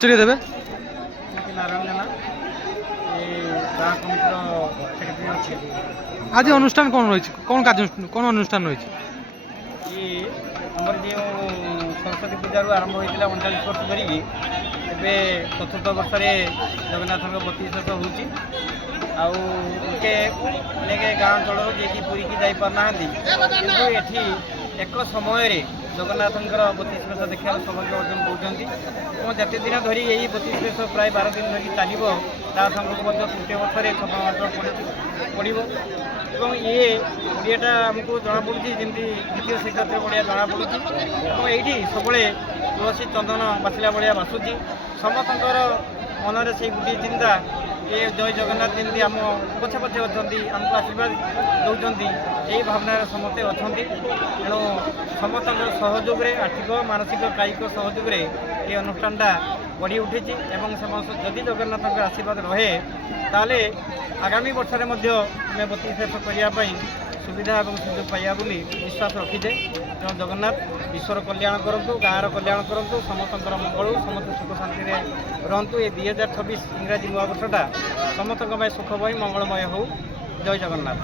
চলিয়ে দেবে নারায়ণ জেনা এই গাঁ কমিটির সেক্রেটারি ଅଛି। আজ অনুষ্ঠান কোন রয়েছে, কোন অনুষ্ঠান রয়েছে? ଆମର ଯେଉଁ ସରସ୍ୱତୀ ପୂଜାରୁ ଆରମ୍ଭ ହୋଇଥିଲା 39 ବର୍ଷ ଧରିକି ଏବେ ଚତୁର୍ଥ ବର୍ଷରେ ଜଗନ୍ନାଥଙ୍କ 32 ବର୍ଷ ହେଉଛି। ଆଉ ଲୋକେ ଅନେକ ଗାଁ ଅଞ୍ଚଳରୁ ଯିଏକି ପୁରୀକି ଯାଇପାରୁନାହାନ୍ତି, କିନ୍ତୁ ଏଠି ଏକ ସମୟରେ ଜଗନ୍ନାଥଙ୍କର 32 ବର୍ଷ ଦେଖିବାକୁ ସୌଭାଗ୍ୟ ଅର୍ଜନ କରୁଛନ୍ତି। ଏବଂ ଯେତେ ଦିନ ଧରି ଏହି 32 ବର୍ଷ ପ୍ରାୟ 12 ଦିନ ଧରି ଚାଲିବ, ତା ସାଙ୍ଗକୁ ମଧ୍ୟ ତୃତୀୟ ବର୍ଷରେ ପଡ଼ିବ। ଏବଂ ଇଏଟା ଆମକୁ ଜଣାପଡ଼ୁଛି ଯେମିତି ଦ୍ୱିତୀୟ ଶ୍ରୀକ୍ଷେତ୍ର ଭଳିଆ ଜଣାପଡ଼ୁଛି। ଏବଂ ଏଇଠି ସବୁବେଳେ ତୁଳସୀ ଚନ୍ଦନ ବାସିଲା ଭଳିଆ ବାସୁଛି। ସମସ୍ତଙ୍କର ମନରେ ସେଇ ଗୋଟିଏ ଚିନ୍ତା, ଏ ଜୟ ଜଗନ୍ନାଥ ଯେମିତି ଆମ ପଛେ ପଛେ ଅଛନ୍ତି, ଆମକୁ ଆଶୀର୍ବାଦ ଦେଉଛନ୍ତି, ଏହି ଭାବନାରେ ସମସ୍ତେ ଅଛନ୍ତି। ତେଣୁ ସମସ୍ତଙ୍କର ସହଯୋଗରେ, ଆର୍ଥିକ ମାନସିକ କାୟିକ ସହଯୋଗରେ ଏ ଅନୁଷ୍ଠାନଟା ଗଢ଼ି ଉଠିଛି। ଏବଂ ଯଦି ଜଗନ୍ନାଥଙ୍କର ଆଶୀର୍ବାଦ ରହେ ତାହେଲେ ଆଗାମୀ ବର୍ଷରେ ମଧ୍ୟ ଆମେ 32 ବର୍ଷ କରିବା ପାଇଁ ସୁବିଧା ଏବଂ ସୁଯୋଗ ପାଇବା ବୋଲି ବିଶ୍ୱାସ ରଖିଛେ। ତେଣୁ ଜଗନ୍ନାଥ ବିଶ୍ୱର କଲ୍ୟାଣ କରନ୍ତୁ, ଗାଁର କଲ୍ୟାଣ କରନ୍ତୁ, ସମସ୍ତଙ୍କର ମଙ୍ଗଳ, ସମସ୍ତେ ସୁଖ ଶାନ୍ତିରେ ରୁହନ୍ତୁ। ଏ 2026 ଇଂରାଜୀ ନୂଆବର୍ଷଟା ସମସ୍ତଙ୍କ ପାଇଁ ସୁଖମୟ ମଙ୍ଗଳମୟ ହେଉ। ଜୟ ଜଗନ୍ନାଥ।